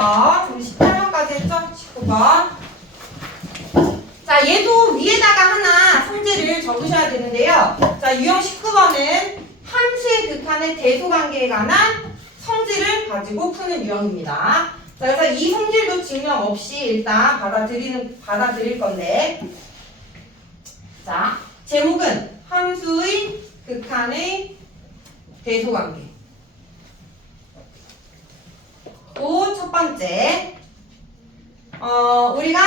19번. 우리 18번까지 했죠? 19번. 자, 얘도 위에다가 하나 성질을 적으셔야 되는데요. 자, 유형 19번은 함수의 극한의 대소관계에 관한 성질을 가지고 푸는 유형입니다. 자, 그래서 이 성질도 증명 없이 일단 받아들일 건데. 자, 제목은 함수의 극한의 대소관계. 또 첫 번째, 우리가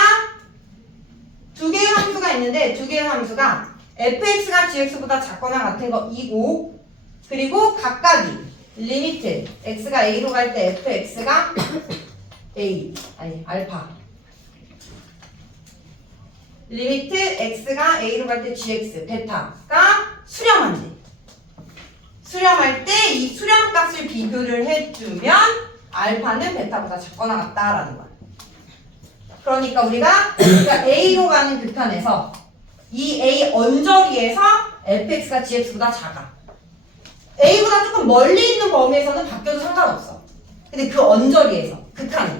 두 개의 함수가 있는데 두 개의 함수가 fx가 gx보다 작거나 같은 거 이고, 그리고 각각이 리미트 x가 a로 갈 때 fx가 a 아니 알파, 리미트 x가 a로 갈 때 gx 베타가 수렴한대. 수렴할 때 이 수렴값을 비교를 해주면 알파는 베타보다 작거나 같다라는 거야. 그러니까 우리가 a로 가는 극한에서 이 a 언저리에서 fx가 gx보다 작아. a보다 조금 멀리 있는 범위에서는 바뀌어도 상관없어. 근데 그 언저리에서 극한이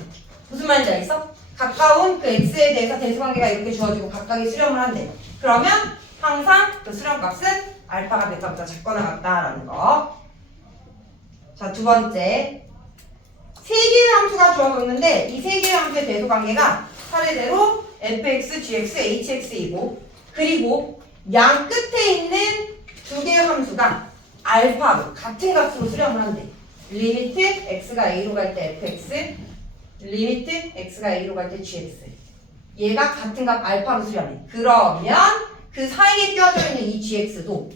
무슨 말인지 알겠어? 가까운 그 x에 대해서 대수관계가 이렇게 주어지고 각각이 수렴을 한대. 그러면 항상 그 수렴값은 알파가 베타보다 작거나 같다라는 거. 자, 두 번째, 세 개의 함수가 주어졌는데 이 세 개의 함수의 대소관계가 차례대로 fx, gx, hx이고, 그리고 양 끝에 있는 두 개의 함수가 알파로 같은 값으로 수렴을 한대. 리미트 x가 a로 갈 때 fx, 리미트 x가 a로 갈 때 gx. 얘가 같은 값 알파로 수렴해. 그러면 그 사이에 껴져 있는 이 gx도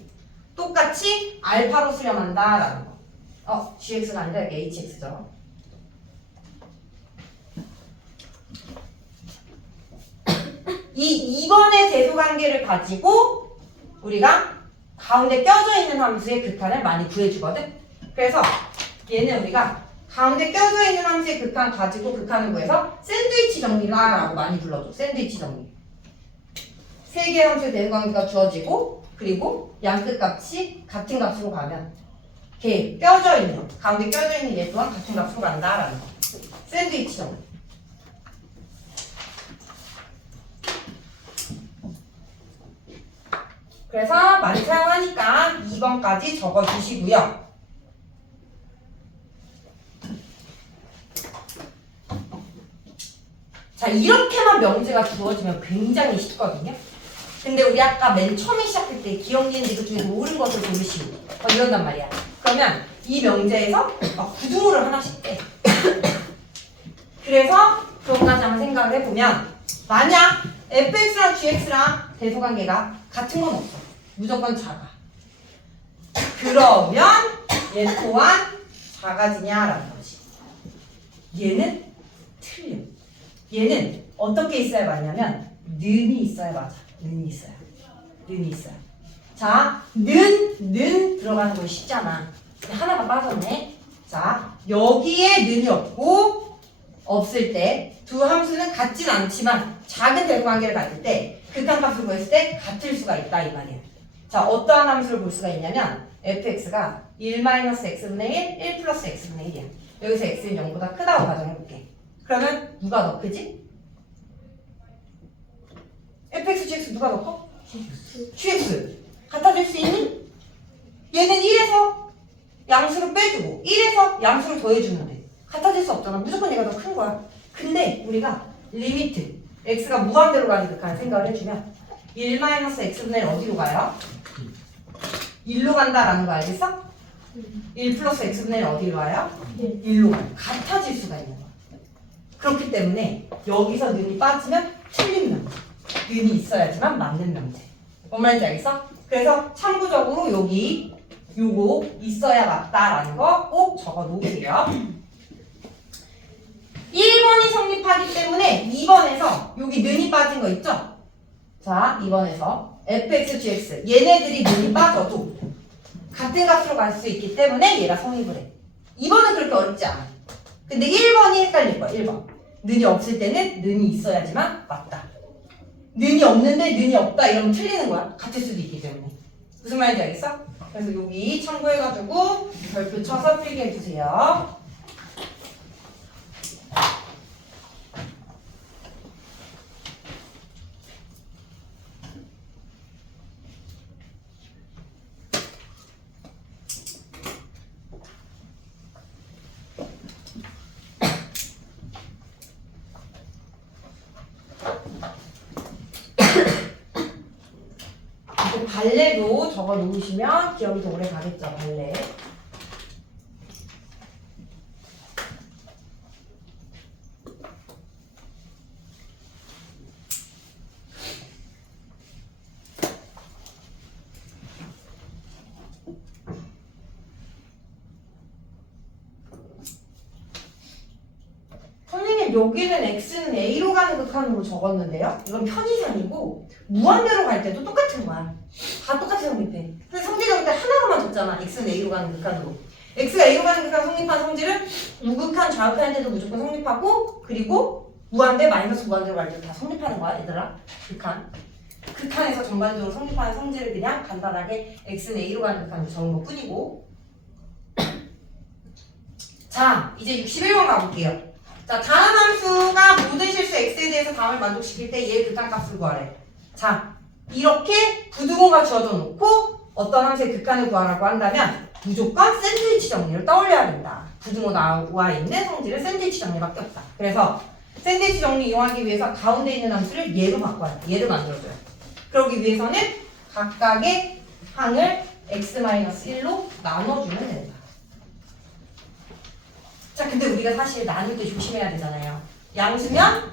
똑같이 알파로 수렴한다라는 거. gx가 아니라 이게 hx죠. 이 2번의 대소관계를 가지고 우리가 가운데 껴져 있는 함수의 극한을 많이 구해주거든. 그래서 얘는 우리가 가운데 껴져 있는 함수의 극한 가지고 극한을 구해서 샌드위치 정리라고 많이 불러줘. 샌드위치 정리. 세 개의 함수의 대소관계가 주어지고, 그리고 양끝 값이 같은 값으로 가면 걔 껴져 있는, 가운데 껴져 있는 얘 또한 같은 값으로 간다라는 거. 샌드위치 정리. 그래서 많이 사용하니까 2번까지 적어주시고요. 자, 이렇게만 명제가 주어지면 굉장히 쉽거든요. 근데 우리 아까 맨 처음에 시작할 때 기억니은 이것 중에서 옳은 것을 고르시고 이런단 말이야. 그러면 이 명제에서 구두모를 하나씩 빼. 그래서 그것까지 한번 생각을 해보면, 만약 fx랑 gx랑 대소관계가 같은 건 없어. 무조건 작아. 그러면 얘 또한 작아지냐라는 거지. 얘는 틀려. 얘는 어떻게 있어야 맞냐면 는이 있어야 맞아. 는이 있어야. 는이 있어야. 자, 는 들어가는 건 쉽잖아. 하나가 빠졌네. 자, 여기에 는이 없고, 없을 때 두 함수는 같진 않지만 작은 대소관계를 가질 때 극한값을 구했을 때 같을 수가 있다 이 말이야. 자, 어떠한 함수를 볼 수가 있냐면 fx가 1-x분의 1, 1 플러스 x분의 1이야. 여기서 x는 0보다 크다고 가정해볼게. 그러면 누가 더 크지? fx, gx 누가 더 커? gx. 같아질 수 있니? 얘는 1에서 양수를 빼주고 1에서 양수를 더해주는데 같아질 수 없잖아. 무조건 얘가 더 큰 거야. 근데 우리가 리미트 x가 무한대로 가는 극한 생각을 해주면 1-x분의 1 어디로 가요? 1로 간다라는 거 알겠어? 1 플러스 x분의 1 어디로 가요? 1로 가요. 같아질 수가 있는 거야. 그렇기 때문에 여기서 는이 빠지면 틀린 명제. 는이 있어야지만 맞는 명제. 뭔 말인지 알겠어? 그래서 참고적으로 여기 요거 있어야 맞다라는 거 꼭 적어 놓으세요. 1번이 성립하기 때문에 2번에서 여기 는이 빠진 거 있죠? 자, 2번에서 fx, gx 얘네들이 는이 빠져도 같은 값으로 갈 수 있기 때문에 얘가 성립을 해. 2번은 그렇게 어렵지 않아. 근데 1번이 헷갈릴 거야. 1번. 는이 없을 때는 는이 있어야지만 맞다. 는이 없는데 는이 없다 이러면 틀리는 거야. 같을 수도 있기 때문에. 무슨 말인지 알겠어? 그래서 여기 참고해가지고 별표 쳐서 필기해 주세요. 발레도 적어 놓으시면 기억이 더 오래 가겠죠, 발레. 선생님 여기는 x는 a로 가는 극한으로 적었는데요. 이건 편의상이고 무한대로 갈 때도 똑같은 거야. 다 똑같이 성립해. 근데 성질적일 때 하나로만 적잖아. x는 a로 가는 극한으로. x가 a로 가는 극한 성립한 성질은 우극한 좌극한 때도 무조건 성립하고 그리고 무한대 마이너스 무한대로 갈 때도 다 성립하는 거야 얘들아. 극한. 극한에서 전반적으로 성립하는 성질을 그냥 간단하게 x는 a로 가는 극한으로 적은 것 뿐이고. 자 이제 61번 가볼게요. 자, 다음 함수가 모든 실수 x에 대해서 답을 만족시킬 때 얘의 극한값을 구하래. 자, 이렇게 부등호가 주어져 놓고 어떤 함수의 극한을 구하라고 한다면 무조건 샌드위치 정리를 떠올려야 된다. 부등호 나와 있는 성질은 샌드위치 정리밖에 없다. 그래서 샌드위치 정리 이용하기 위해서 가운데 있는 함수를 얘로 바꿔야 돼. 얘를 만들어줘요. 그러기 위해서는 각각의 항을 x-1로 나눠주면 된다. 자, 근데 우리가 사실 나눌 때 조심해야 되잖아요. 양수면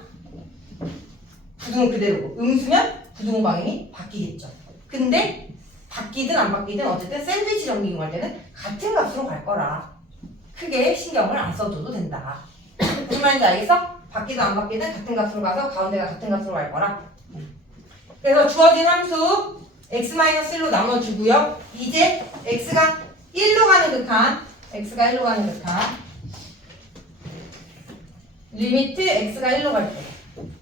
부등호 그대로고 음수면 부등호 방향이 바뀌겠죠. 근데 바뀌든 안 바뀌든 어쨌든 샌드위치 정리 이용할 때는 같은 값으로 갈 거라 크게 신경을 안 써줘도 된다. 무슨 말인지 알겠어? 바뀌든 안 바뀌든 같은 값으로 가서 가운데가 같은 값으로 갈 거라. 그래서 주어진 함수 x-1로 나눠주고요. 이제 x가 1로 가는 극한 리미트 x가 1로 갈 때,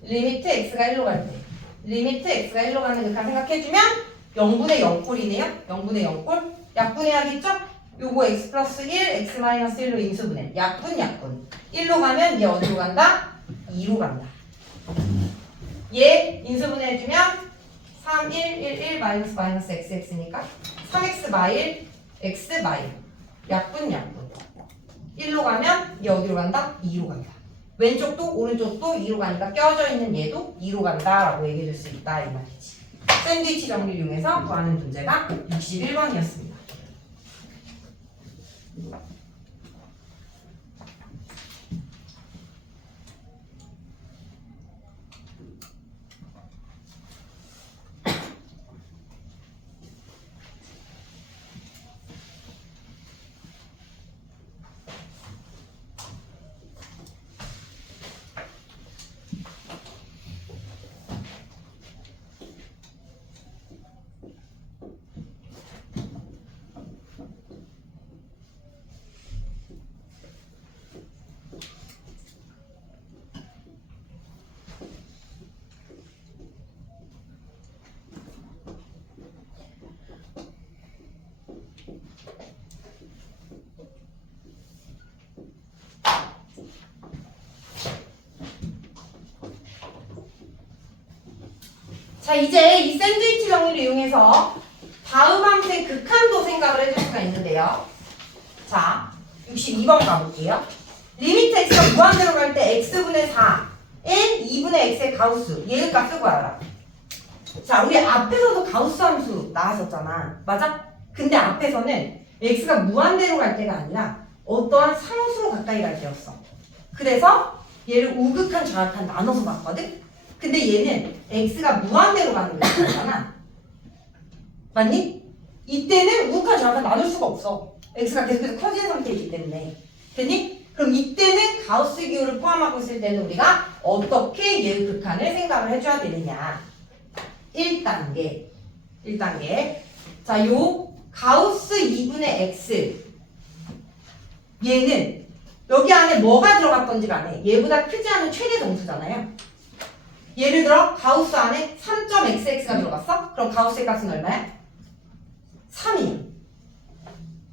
리미트 x가 1로 갈 때, 리미트 x가 1로 가는 극한 생각해주면 0분의 0꼴이네요. 0분의 0꼴. 약분해야겠죠? 요거 x 플러스 1, x 마이너스 1로 인수분해. 약분. 1로 가면 얘 어디로 간다? 2로 간다. 얘 인수분해해주면 3, 1, 1, 1, 마이너스 x, x니까 3x 마일, x 마일. 약분. 1로 가면 얘 어디로 간다? 2로 간다. 왼쪽도 오른쪽도 2로 가니까 껴져 있는 얘도 2로 간다라고 얘기해 줄 수 있다 이 말이지. 샌드위치 정리를 이용해서 구하는 문제가 61번이었습니다. 자 이제 이 샌드위치 정리를 이용해서 다음 함수의 극한도 생각을 해줄 수가 있는데요. 자 62번 가볼게요. 리미트 x가 무한대로 갈 때 x분의 4에 2분의 x의 가우스 얘의 값을 구하라. 자 우리 앞에서도 가우스 함수 나왔었잖아. 맞아? 근데 앞에서는 x가 무한대로 갈 때가 아니라 어떠한 상수로 가까이 갈 때였어. 그래서 얘를 우극한 좌극한 나눠서 봤거든? 근데 얘는 x가 무한대로 가는 거잖아. 맞니? 이때는 우극한 좌극한 나눌 수가 없어. x가 계속해서 커지는 상태이기 때문에. 됐니? 그럼 이때는 가우스 기호를 포함하고 있을 때는 우리가 어떻게 얘의 극한을 생각을 해줘야 되느냐. 1단계. 자, 요 가우스 2분의 x 얘는 여기 안에 뭐가 들어갔던지 간에 얘보다 크지 않은 최대 정수잖아요. 예를 들어 가우스 안에 3.xx가 들어갔어? 그럼 가우스의 값은 얼마야? 3이야.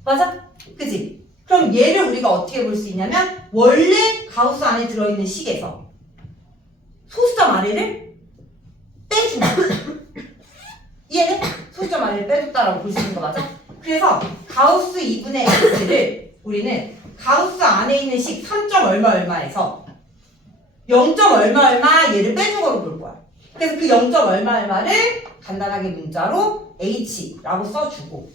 맞아? 그치? 그럼 얘를 우리가 어떻게 볼 수 있냐면 원래 가우스 안에 들어있는 식에서 소수점 아래를 빼준다. 이해돼? 소수점 아래를 빼줬다라고 볼 수 있는 거 맞아? 그래서 가우스 2분의 x를 우리는 가우스 안에 있는 식 3. 얼마에서 0. 얼마 얘를 빼준 거로 볼 거야. 그래서 그 0. 얼마 얼마를 간단하게 문자로 h라고 써주고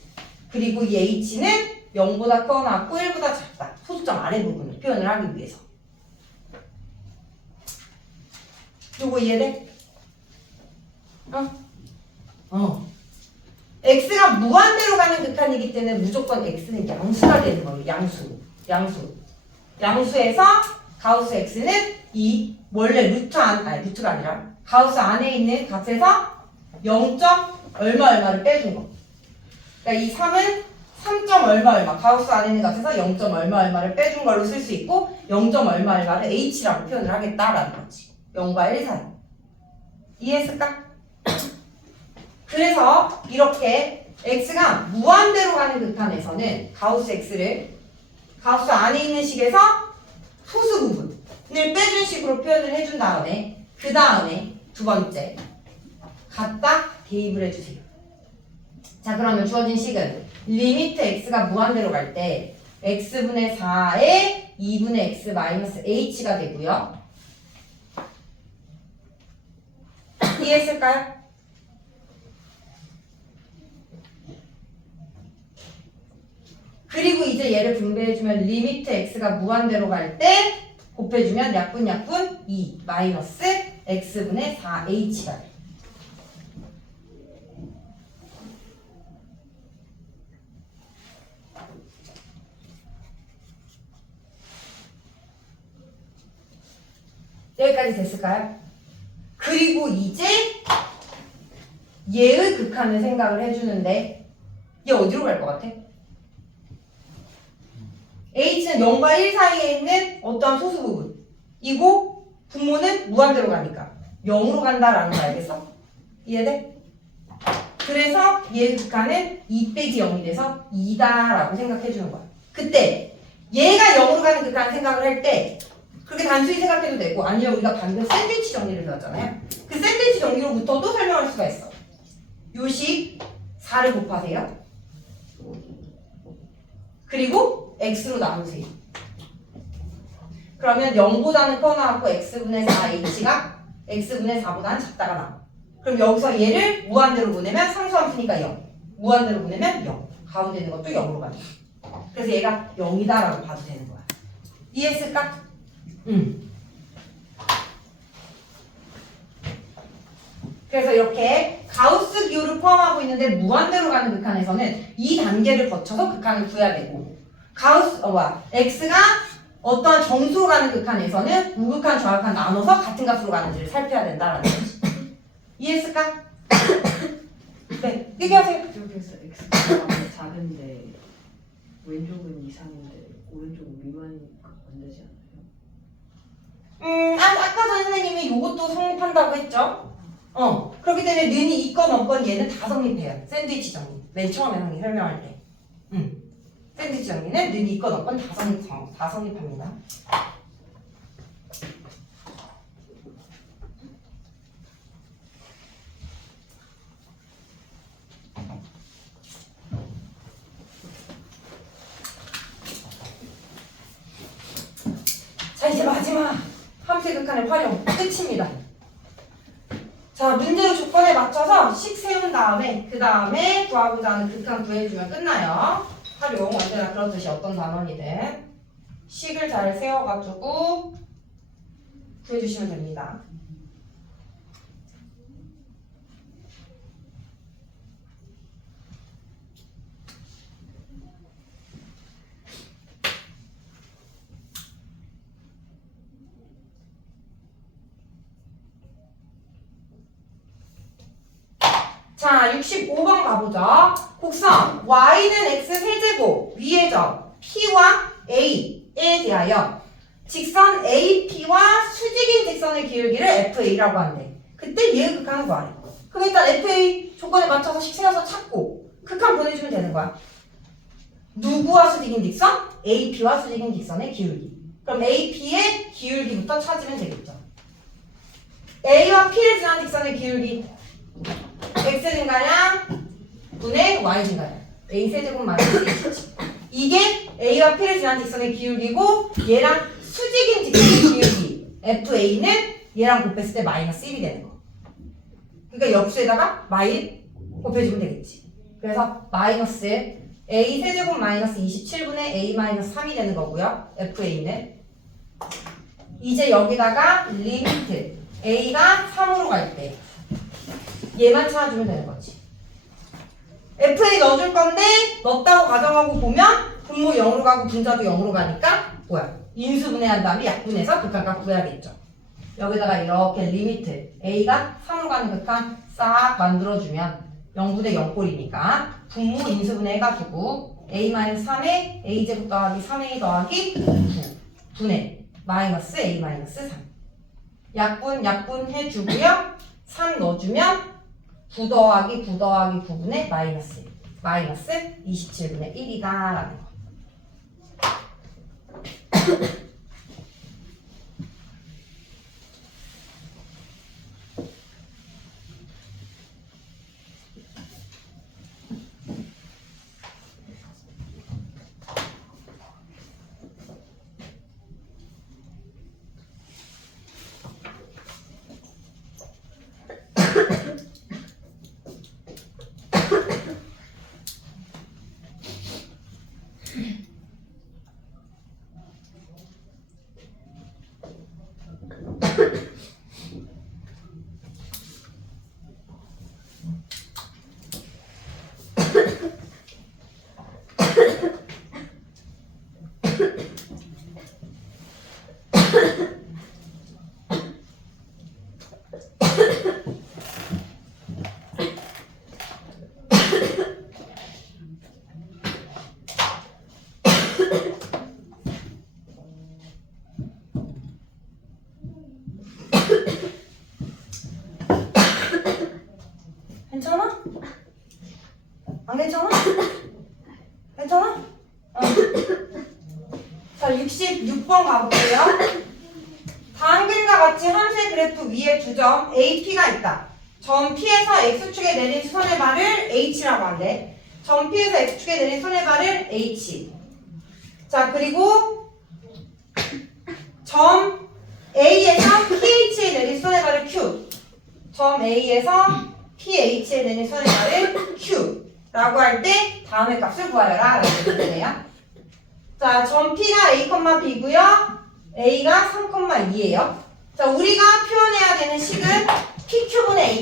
그리고 이 h는 0보다 크거나 1보다 작다. 소수점 아래 부분을 표현을 하기 위해서. 요거 이해돼? x가 무한대로 가는 극한이기 때문에 무조건 x는 양수가 되는 거예요. 양수에서 가우스 x는 이 원래 루트가 아니라 가우스 안에 있는 값에서 0. 얼마 얼마를 빼준 거. 그러니까 이 3은 3. 얼마 가우스 안에 있는 값에서 0. 얼마 얼마를 빼준 걸로 쓸 수 있고 0. 얼마 얼마를 h라고 표현을 하겠다라는 거지. 0과 1 사이. 이해했을까? 그래서 이렇게 x가 무한대로 가는 극한에서는 가우스 x를 가우스 안에 있는 식에서 소수 부분을 빼준 식으로 표현을 해준 다음에 그 다음에 두 번째 갖다 대입을 해주세요. 자 그러면 주어진 식은 리미트 x가 무한대로 갈 때 x분의 4에 2분의 x 마이너스 h가 되고요. 이해했을까요? 그리고 이제 얘를 분배해주면 리미트 x가 무한대로 갈 때 곱해주면 약분 2 마이너스 x분의 4h가 돼. 여기까지 됐을까요? 그리고 이제 얘의 극한을 생각을 해주는데 얘 어디로 갈 것 같아? h는 0과 1 사이에 있는 어떠한 소수 부분이고 분모는 무한대로 가니까 0으로 간다라는 거 알겠어? 이해돼? 그래서 얘의 극한은 2 빼기 0이 돼서 2다라고 생각해주는 거야. 그때 얘가 0으로 가는 극한 생각을 할 때 그렇게 단순히 생각해도 되고 아니면 우리가 방금 샌드위치 정리를 배웠잖아요. 그 샌드위치 정리로부터도 설명할 수가 있어. 요식 4를 곱하세요. 그리고 x로 나누세요. 그러면 0보다는 커 나왔고 x분의 4h가 x분의 4보다는 작다가 나와. 그럼 여기서 얘를 무한대로 보내면 상수함수니까 0. 무한대로 보내면 0. 가운데 있는 것도 0으로 가는 거야. 그래서 얘가 0이다라고 봐도 되는 거야. 이해했을까? 그래서 이렇게 가우스 기호를 포함하고 있는데 무한대로 가는 극한에서는 이 단계를 거쳐서 극한을 구해야 되고 x가 어떤 정수로 가는 극한에서는 우극한, 좌극한 나눠서 같은 값으로 가는지를 살펴야 된다라는 거지. 이해했을까? 네, 얘기하세요. 여기서 x가 작은데 왼쪽은 이상인데 오른쪽은 미만이니까 안 되지 않아요? 아까 전 선생님이 이것도 성립한다고 했죠? 그렇기 때문에 는이 있건 없건 얘는 다 성립해요. 샌드위치 정리. 맨 처음에 형이 설명할 때. 샌드위치 정리는 는이 있건 없건 다 성립합니다. 자, 이제 마지막 함수 극한의 활용 끝입니다. 자, 문제의 조건에 맞춰서 식 세운 다음에 그 다음에 구하고자 하는 극한 구해주면 끝나요. 활용 언제나 그렇듯이 어떤 단원이든 식을 잘 세워가지고 구해주시면 됩니다. 자, 65번 가보죠. 곡선 y는 x 세제곱 위의 점 p와 a에 대하여 직선 ap와 수직인 직선의 기울기를 fa라고 한대. 그때 얘의 극한은 구하래. 그럼 일단 fa 조건에 맞춰서 식 세워서 찾고 극한 보내주면 되는 거야. 누구와 수직인 직선? ap와 수직인 직선의 기울기. 그럼 ap의 기울기부터 찾으면 되겠죠. a와 p를 지난 직선의 기울기 x증가량 분의 y증가량 a 세제곱 마이너스 h지. 이게 a와 p를 지난 직선의 기울기고 얘랑 수직인 직선의 기울기 fa는 얘랑 곱했을 때 마이너스 1이 되는 거. 그러니까 역수에다가 마일 곱해주면 되겠지. 그래서 마이너스 a 세제곱 마이너스 27분의 a 마이너스 3이 되는 거고요. FA는 이제 여기다가 리미트 a가 3으로 갈 때 얘만 찾아주면 되는 거지. FA 넣어줄 건데 넣었다고 가정하고 보면 분모 0으로 가고 분자도 0으로 가니까 뭐야? 인수분해한 다음에 약분해서 극한값 구해야겠죠. 여기다가 이렇게 리미트 a가 3으로 가는 극한 싹 만들어주면 0분의 0꼴이니까 분모 인수분해 해가지고 a-3에 a제곱 더하기 3a 더하기 9 분의 마이너스 a-3 약분 해주고요. 3 넣어주면 9 더하기 9 더하기 9분의 마이너스 27분의 1이다 라는 거. 괜찮아? 안 괜찮아? 괜찮아? 어. 자, 66번 가볼게요. 다음 그림과 같이 함수의 그래프 위에 두 점 AP가 있다. 점 P에서 X축에 내린 손해발을 H라고 한대. 점 P에서 X축에 내린 손해발을 H. 자, 그리고 점 A에서 PH에 내린 손해발을 Q. 점 A에서 PH에 내린 손해발을 Q라고 할 때 다음의 값을 구하여라 라고 되네요. 자, 점 P가 A, B고요. A가 3,2예요. 자, 우리가 표현해야 되는 식은 PQ분의 A.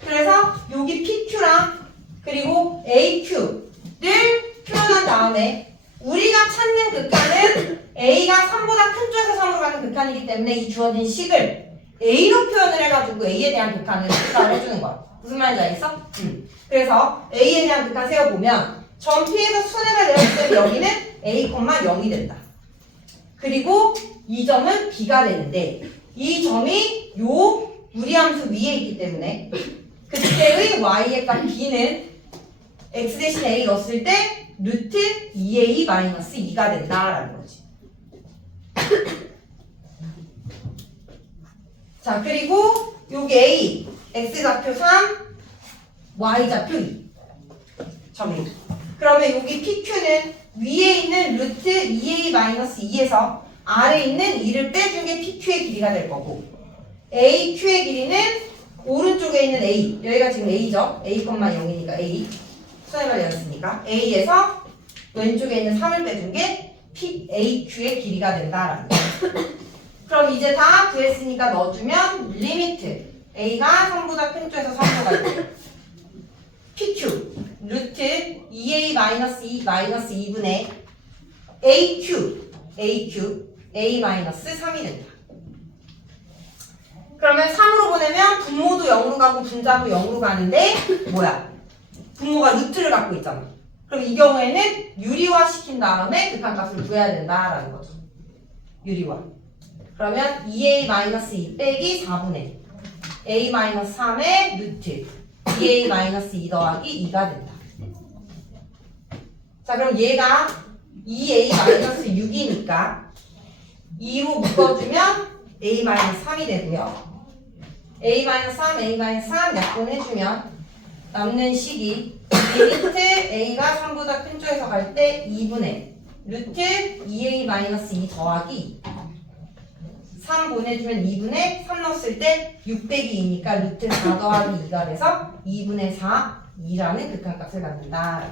그래서 여기 PQ랑 그리고 AQ를 표현한 다음에 우리가 찾는 극한은 A가 3보다 큰 쪽에서 3으로 가는 극한이기 때문에 이 주어진 식을 A로 표현을 해가지고 A에 대한 극한을 표현을 해주는 거야. 무슨 말인지 알겠어? 그래서 A에 대한 극한 세워보면 점 P에서 손해를 내었을 때 여기는 A, 0이 된다. 그리고 이 점은 B가 되는데 이 점이 요 무리함수 위에 있기 때문에 그때의 Y의 값 B는 X 대신 A 넣었을 때 루트 2A-2가 된다라는 거지. 자, 그리고 여기 A, X좌표 3, Y좌표 2. 점 A. 그러면 여기 PQ는 위에 있는 루트 2A-2에서 아래에 있는 2를 빼준 게 PQ의 길이가 될 거고 AQ의 길이는 오른쪽에 있는 A, 여기가 지금 A죠? A, 0이니까 A 손해발이었으니까 A에서 왼쪽에 있는 3을 빼준 게 AQ의 길이가 된다라는 거예요. 그럼 이제 다 구했으니까 넣어주면 리미트 A가 3보다 큰 쪽에서 3으로 갈 때 PQ 루트 2A-2분의 AQ A-3이 된다. 그러면 3으로 보내면 분모도 0으로 가고 분자도 0으로 가는데 뭐야? 분모가 루트를 갖고 있잖아. 그럼 이 경우에는 유리화 시킨 다음에 극한값을 구해야 된다라는 거죠. 유리화. 그러면 2A-2 빼기 4분의 A-3의 루트 2A-2 더하기 2가 된다. 자, 그럼 얘가 2A-6이니까 2로 묶어주면 A-3이 되고요. A-3, A-3 약분해주면 남는 식이 리미트 A가 3보다 큰 쪽에서 갈 때 2분의 루트 2A-2 더하기 3 보내주면 2분의 3 넣었을 때 602니까 루트 4 더하기 2가 돼서 2분의 4 2라는 극한값을 갖는다.